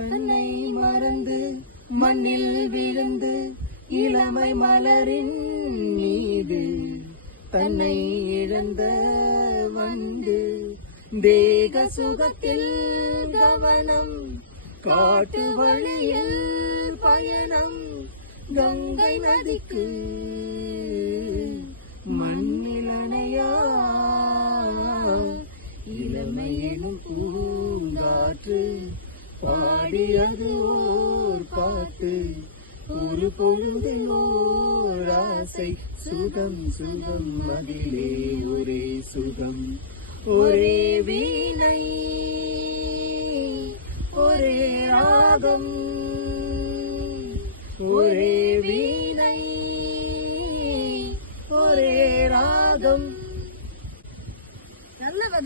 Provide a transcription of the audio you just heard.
தன்னை மறந்து மண்ணில் விழுந்து இளமை மலரின் மீது தன்னை இழந்த வந்து தேக சுகத்தில் கவனம் காட்டு வழியில் பயணம் கங்கை நதிக்கு மண்ணிலனையா இளமை எனும் பூங்காற்று பாடியது ஓர் பாட்டு ஒரு பொழுது ஓர் ஆசை சுகம் சுகம் அதிலே ஒரே சுகம் ஒரே வீணை ஒரே ராகம் ஒரே